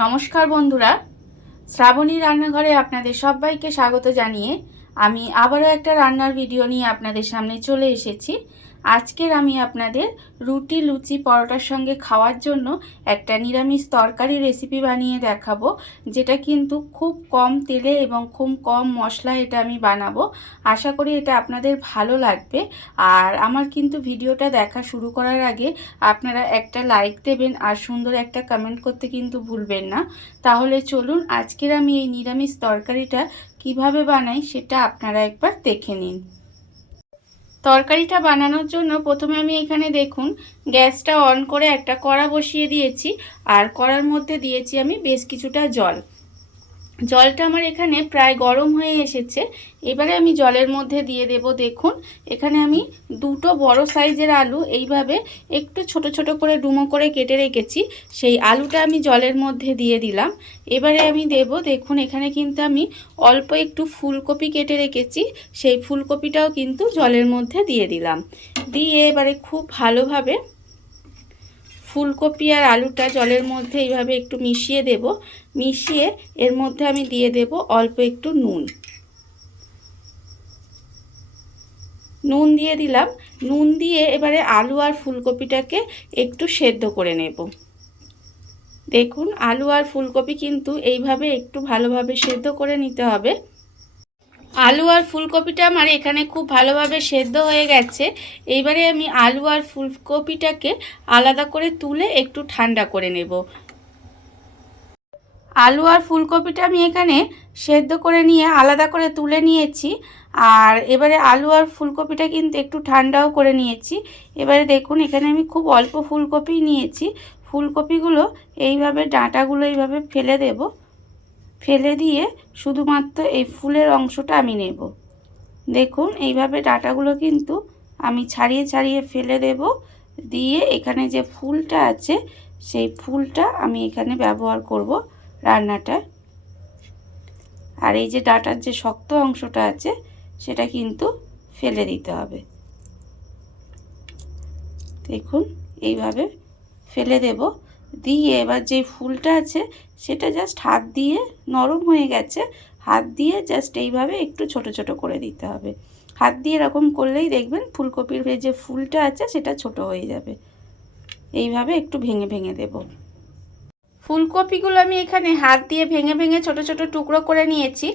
নমস্কার বন্ধুরা, শ্রাবণী রান্নাঘরে আপনাদের সবাইকে স্বাগত জানিয়ে আমি আবারও একটা রান্নার ভিডিও নিয়ে আপনাদের সামনে চলে এসেছি। আজকের আমি আপনাদের রুটি, লুচি, পরোটার সঙ্গে খাওয়ার জন্য একটা নিরামিষ তরকারি রেসিপি বানিয়ে দেখাবো, যেটা কিন্তু খুব কম তেলে এবং খুব কম মশলায় এটা আমি বানাবো। আশা করি এটা আপনাদের ভালো লাগবে। আর আমার কিন্তু ভিডিওটা দেখা শুরু করার আগে আপনারা একটা লাইক দেবেন আর সুন্দর একটা কমেন্ট করতে কিন্তু ভুলবেন না। তাহলে চলুন আজকের আমি এই নিরামিষ তরকারিটা কিভাবে বানাই সেটা আপনারা একবার দেখে নিন। তরকারিটা বানানোর জন্য প্রথমে আমি এখানে দেখুন গ্যাসটা অন করে একটা কড়া বসিয়ে দিয়েছি, আর কড়ার মধ্যে দিয়েছি আমি বেশ কিছুটা জল। জলটা আমার এখানে প্রায় গরম হয়ে এসেছে। এবারে আমি জলের মধ্যে দিয়ে দেব, দেখুন এখানে আমি দুটো বড় সাইজের আলু এইভাবে একটু ছোট ছোট করে ডুমো করে কেটে রেখেছি, সেই আলুটা আমি জলের মধ্যে দিয়ে দিলাম। এবারে আমি দেব, দেখুন এখানে কিন্তু আমি অল্প একটু ফুলকপি কেটে রেখেছি, সেই ফুলকপিটাও কিন্তু জলের মধ্যে দিয়ে দিলাম। দিয়ে এবারে খুব ভালোভাবে ফুলকপি আর আলুটা জলের মধ্যে এইভাবে একটু মিশিয়ে দেব। মিশিয়ে এর মধ্যে আমি দিয়ে দেব অল্প একটু নুন দিয়ে দিলাম। নুন দিয়ে এবারে আলু আর ফুলকপিটাকে একটু সেদ্ধ করে নেব। দেখুন আলু আর ফুলকপি কিন্তু এইভাবে একটু ভালোভাবে সেদ্ধ করে নিতে হবে। আলু আর ফুলকপিটা আমার এখানে খুব ভালোভাবে সেদ্ধ হয়ে গেছে। এইবারে আমি আলু আর ফুলকপিটাকে আলাদা করে তুলে একটু ঠান্ডা করে নেব। আলু আর ফুলকপিটা আমি এখানে সেদ্ধ করে নিয়ে আলাদা করে তুলে নিয়েছি। আর এবারে আলু আর ফুলকপিটা কিন্তু একটু ঠান্ডাও করে নিয়েছি। এবারে দেখুন এখানে আমি খুব অল্প ফুলকপি নিয়েছি। ফুলকপিগুলো এইভাবে ডাঁটাগুলো এইভাবে ফেলে দেব। ফেলে দিয়ে শুধুমাত্র এই ফুলের অংশটা আমি নেব। দেখুন এইভাবে ডাঁটাগুলো কিন্তু আমি ছাড়িয়ে ছাড়িয়ে ফেলে দেব। দিয়ে এখানে যে ফুলটা আছে সেই ফুলটা আমি এখানে ব্যবহার করব রান্নাটায়। আর এই যে ডাঁটার যে শক্ত অংশটা আছে সেটা কিন্তু ফেলে দিতে হবে। দেখুন এইভাবে ফেলে দেব। দিয়ে এবার যে ফুলটা আছে সেটা জাস্ট হাত দিয়ে, নরম হয়ে গেছে, হাত দিয়ে জাস্ট এইভাবে একটু ছোট ছোট করে দিতে হবে। হাত দিয়ে এরকম করলেই দেখবেন ফুলকপির যে ফুলটা আছে সেটা ছোট হয়ে যাবে। এইভাবে একটু ভেঙে ভেঙে দেব। ফুলকপিগুলো আমি এখানে হাত দিয়ে ভেঙে ভেঙে ছোট ছোট টুকরো করে নিয়েছি।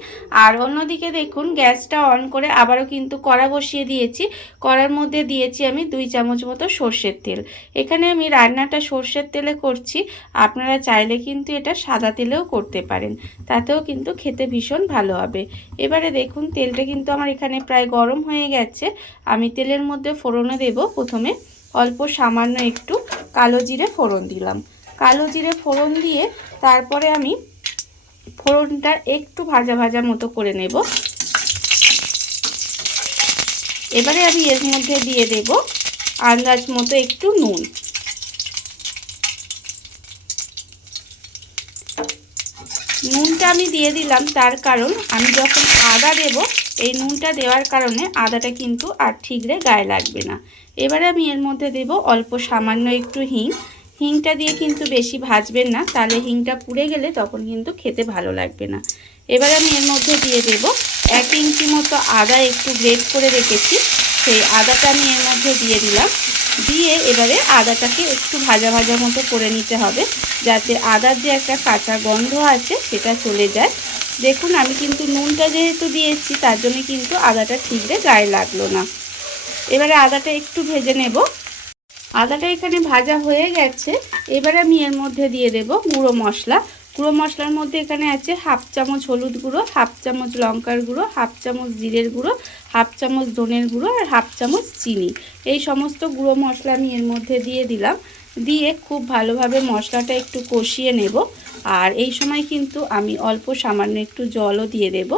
আর অন্যদিকে দেখুন গ্যাসটা অন করে আবারও কিন্তু কড়া বসিয়ে দিয়েছি। কড়ার মধ্যে দিয়েছি আমি 2 চামচ মতো সর্ষের তেল। এখানে আমি রান্নাটা সর্ষের তেলে করছি, আপনারা চাইলে কিন্তু এটা সাদা তেলেও করতে পারেন, তাতেও কিন্তু খেতে ভীষণ ভালো হবে। এবারে দেখুন তেলটা কিন্তু আমার এখানে প্রায় গরম হয়ে গেছে। আমি তেলের মধ্যে ফোড়নে দেব। প্রথমে অল্প সামান্য একটু কালো জিরে ফোড়ন দিলাম। কালো জিরে ফোড়ন দিয়ে তারপরে আমি ফোড়নটা একটু ভাজা ভাজা মতো করে নেব। এবারে আমি এর মধ্যে দিয়ে দেব আন্দাজ মতো একটু নুন। নুনটা আমি দিয়ে দিলাম তার কারণ আমি যখন আদা দেব এই নুনটা দেওয়ার কারণে আদাটা কিন্তু আর ঠিকরে গায়ে লাগবে না। এবারে আমি এর মধ্যে দেব অল্প সামান্য একটু হিং। হিংটা দিয়ে কিন্তু বেশি ভাজবেন না, তাহলে হিংটা পুড়ে গেলে তখন কিন্তু খেতে ভালো লাগবে না। এবারে আমি এর মধ্যে দিয়ে দেব 1 ইঞ্চি মতো আদা একটু গ্রেট করে রেখেছি, সেই আদাটা আমি এর মধ্যে দিয়ে দিলাম। দিয়ে এবারে আদাটাকে একটু ভাজা ভাজা মতো করে নিতে হবে, যাতে আদার যে একটা কাঁচা গন্ধ আছে সেটা চলে যায়। দেখুন আমি কিন্তু নুনটা যেহেতু দিয়েছি তার জন্য কিন্তু আদাটা ঠিকরে গায়ে লাগলো না। এবারে আদাটা একটু ভেজে নেব। আদাটা এখানে ভাজা হয়ে গেছে। এবারে আমি এর মধ্যে দিয়ে দেব গুঁড়ো মশলা। গুঁড়ো মশলার মধ্যে এখানে আছে 1/2 চামচ হলুদ গুঁড়ো, 1/2 চামচ লঙ্কার গুঁড়ো, 1/2 চামচ জিরের গুঁড়ো, 1/2 চামচ ধনের গুঁড়ো আর 1/2 চামচ চিনি। এই সমস্ত গুঁড়ো মশলা আমি এর মধ্যে দিয়ে দিলাম। দিয়ে খুব ভালোভাবে মশলাটা একটু কষিয়ে নেব। আর এই সময় কিন্তু আমি অল্প সামান্য একটু জলও দিয়ে দেব।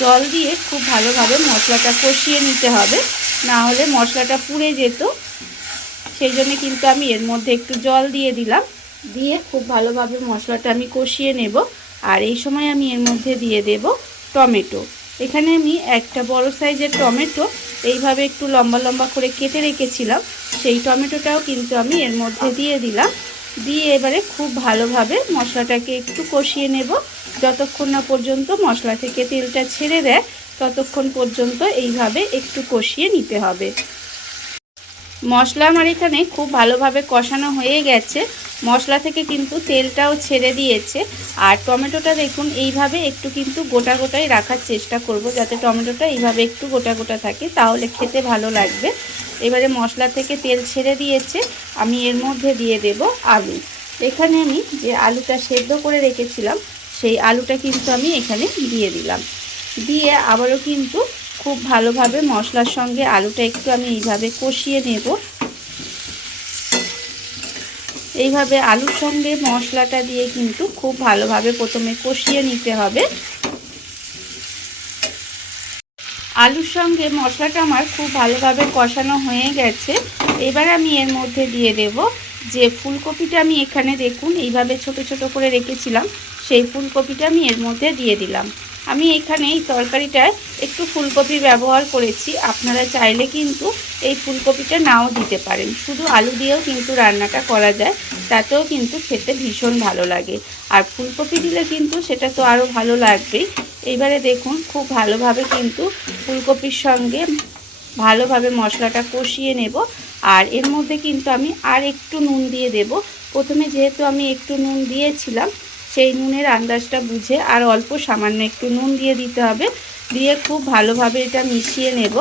জল দিয়ে খুব ভালোভাবে মশলাটা কষিয়ে নিতে হবে, না হলে মশলাটা পুড়ে যেত। সেই জন্য কিন্তু আমি এর মধ্যে একটু জল দিয়ে দিলাম। দিয়ে খুব ভালোভাবে মশলাটা আমি কষিয়ে নেব। আর এই সময় আমি এর মধ্যে দিয়ে দেব টমেটো। এখানে আমি একটা বড় সাইজের টমেটো এইভাবে একটু লম্বা লম্বা করে কেটে রেখেছিলাম, সেই টমেটোটাও কিন্তু আমি এর মধ্যে দিয়ে দিলাম। দিয়ে এবারে খুব ভালোভাবে মশলাটাকে একটু কষিয়ে নেব। যতক্ষণ না পর্যন্ত মশলা থেকে তেলটা ছেড়ে দেয় ততক্ষণ পর্যন্ত এইভাবে একটু কষিয়ে নিতে হবে। মশলা আমার এখানে খুব ভালোভাবে কষানো হয়ে গেছে, মশলা থেকে কিন্তু তেলটাও ছেড়ে দিয়েছে। আর টমেটোটা দেখুন এইভাবে একটু কিন্তু গোটা গোটাই রাখার চেষ্টা করব, যাতে টমেটোটা এইভাবে একটু গোটা গোটা থাকে, তাহলে খেতে ভালো লাগবে। এবারে মশলা থেকে তেল ছেড়ে দিয়েছে, আমি এর মধ্যে দিয়ে দেব আলু। এখানে আমি যে আলুটা সেদ্ধ করে রেখেছিলাম সেই আলুটা কিন্তু আমি এখানে দিয়ে দিলাম। দিয়ে আবারও কিন্তু খুব ভালোভাবে মশলার সঙ্গে আলুটা একটু আমি এইভাবে কষিয়ে নেব। এইভাবে আলুর সঙ্গে মশলাটা দিয়ে কিন্তু খুব ভালোভাবে প্রথমে কষিয়ে নিতে হবে। আলুর সঙ্গে মশলাটা আমার খুব ভালোভাবে কষানো হয়ে গেছে। এবার আমি এর মধ্যে দিয়ে দেব যে ফুলকপিটা আমি এখানে দেখুন এইভাবে ছোট ছোট করে রেখেছিলাম, সেই ফুলকপিটা আমি এর মধ্যে দিয়ে দিলাম। আমি এখানে এই তরকারিটায় একটু ফুলকপি ব্যবহার করেছি, আপনারা চাইলে কিন্তু এই ফুলকপিটা নাও দিতে পারেন, শুধু আলু দিয়েও কিন্তু রান্নাটা করা যায়, তাতেও কিন্তু খেতে ভীষণ ভালো লাগে। আর ফুলকপি দিলে কিন্তু সেটা তো আরও ভালো লাগবেই। এইবারে দেখুন খুব ভালোভাবে কিন্তু ফুলকপির সঙ্গে ভালোভাবে মশলাটা কষিয়ে নেব। আর এর মধ্যে কিন্তু আমি আর একটু নুন দিয়ে দেব। প্রথমে যেহেতু আমি একটু নুন দিয়েছিলাম, সেই নুনের আন্দাজটা বুঝে আর অল্প সামান্য একটু নুন দিয়ে দিতে হবে। দিয়ে খুব ভালোভাবে এটা মিশিয়ে নেব।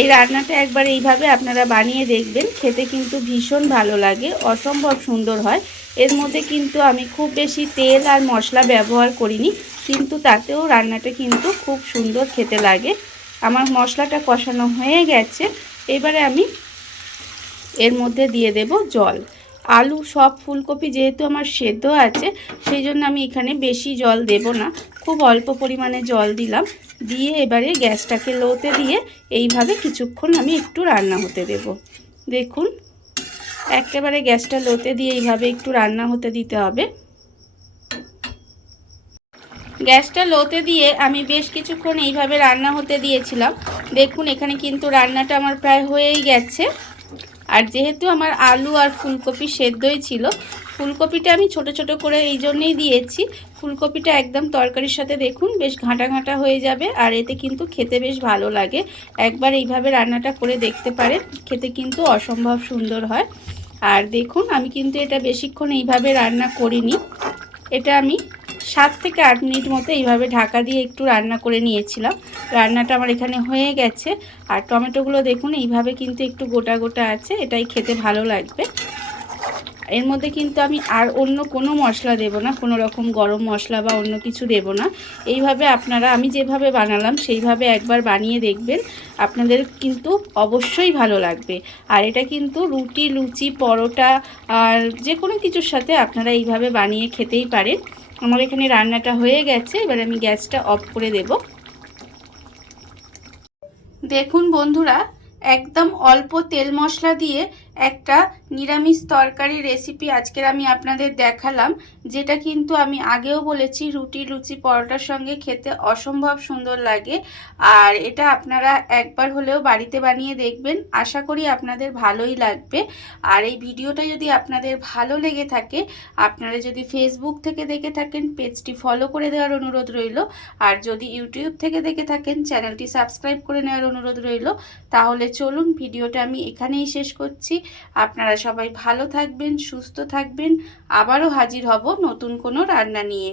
এই রান্নাটা একবার এইভাবে আপনারা বানিয়ে দেখবেন, খেতে কিন্তু ভীষণ ভালো লাগে, অসম্ভব সুন্দর হয়। এর মধ্যে কিন্তু আমি খুব বেশি তেল আর মশলা ব্যবহার করিনি, কিন্তু তাতেও রান্নাটা কিন্তু খুব সুন্দর খেতে লাগে। আমার মশলাটা কষানো হয়ে গেছে, এবারে আমি এর মধ্যে দিয়ে দেব জল। আলু সব ফুলকপি যেহেতু আমার সেদ্ধ আছে, সেই জন্য আমি এখানে বেশি জল দেব না, খুব অল্প পরিমাণে জল দিলাম। দিয়ে এবারে গ্যাসটাকে লোতে দিয়ে এইভাবে কিছুক্ষণ আমি একটু রান্না হতে দেব। দেখুন একেবারে গ্যাসটা লোতে দিয়ে এইভাবে একটু রান্না হতে দিতে হবে। গ্যাসটা লোতে দিয়ে আমি বেশ কিছুক্ষণ এইভাবে রান্না হতে দিয়েছিলাম। দেখুন এখানে কিন্তু রান্নাটা আমার প্রায় হয়েই গেছে। আর যেহেতু আমার আলু আর ফুলকপি সেদ্ধই ছিল, ফুলকপিটা আমি ছোট ছোট করে এই জন্যেই দিয়েছি, ফুলকপিটা একদম তরকারির সাথে দেখুন বেশ ঘাঁটা ঘাঁটা হয়ে যাবে, আর এতে কিন্তু খেতে বেশ ভালো লাগে। একবার এইভাবে রান্নাটা করে দেখতে পারেন, খেতে কিন্তু অসম্ভব সুন্দর হয়। আর দেখুন আমি কিন্তু এটা বেশিক্ষণ এইভাবে রান্না করিনি, এটা আমি 7 থেকে 8 মিনিট মতো এইভাবে ঢাকা দিয়ে একটু রান্না করে নিয়েছিলাম। রান্নাটা আমার এখানে হয়ে গেছে। আর টমেটোগুলো দেখুন এইভাবে কিন্তু একটু গোটা গোটা আছে, এটাই খেতে ভালো লাগবে। এর মধ্যে কিন্তু আমি আর অন্য কোনো মশলা দেব না, কোনো রকম গরম মশলা বা অন্য কিছু দেব না। এইভাবে আপনারা আমি যেভাবে বানালাম সেইভাবে একবার বানিয়ে দেখবেন, আপনাদের কিন্তু অবশ্যই ভালো লাগবে। আর এটা কিন্তু রুটি, লুচি, পরোটা আর যে কোনো কিছুর সাথে আপনারা এইভাবে বানিয়ে খেতেই পারেন। আমার এখানে রান্নাটা হয়ে গেছে, এবার আমি গ্যাসটা অফ করে দেব। দেখুন বন্ধুরা, একদম অল্প তেল মশলা দিয়ে একটা নিরামিষ তরকারি রেসিপি আজকের আমি আপনাদের দেখালাম, যেটা কিন্তু আমি আগেও বলেছি রুটি, লুচি, পরোটার সঙ্গে খেতে অসম্ভব সুন্দর লাগে। আর এটা আপনারা একবার হলেও বাড়িতে বানিয়ে দেখবেন, আশা করি আপনাদের ভালোই লাগবে। আর এই ভিডিওটা যদি আপনাদের ভালো লেগে থাকে, আপনারা যদি ফেসবুক থেকে দেখে থাকেন পেজটি ফলো করে দেওয়ার অনুরোধ রইল। আর যদি ইউটিউব থেকে দেখে থাকেন চ্যানেলটি সাবস্ক্রাইব করে নেওয়ার অনুরোধ রইল। তাহলে চলুন ভিডিওটা আমি এখানেই শেষ করছি। আপনারা সবাই ভালো থাকবেন, সুস্থ থাকবেন। আবারও হাজির হব নতুন কোনো রান্না নিয়ে।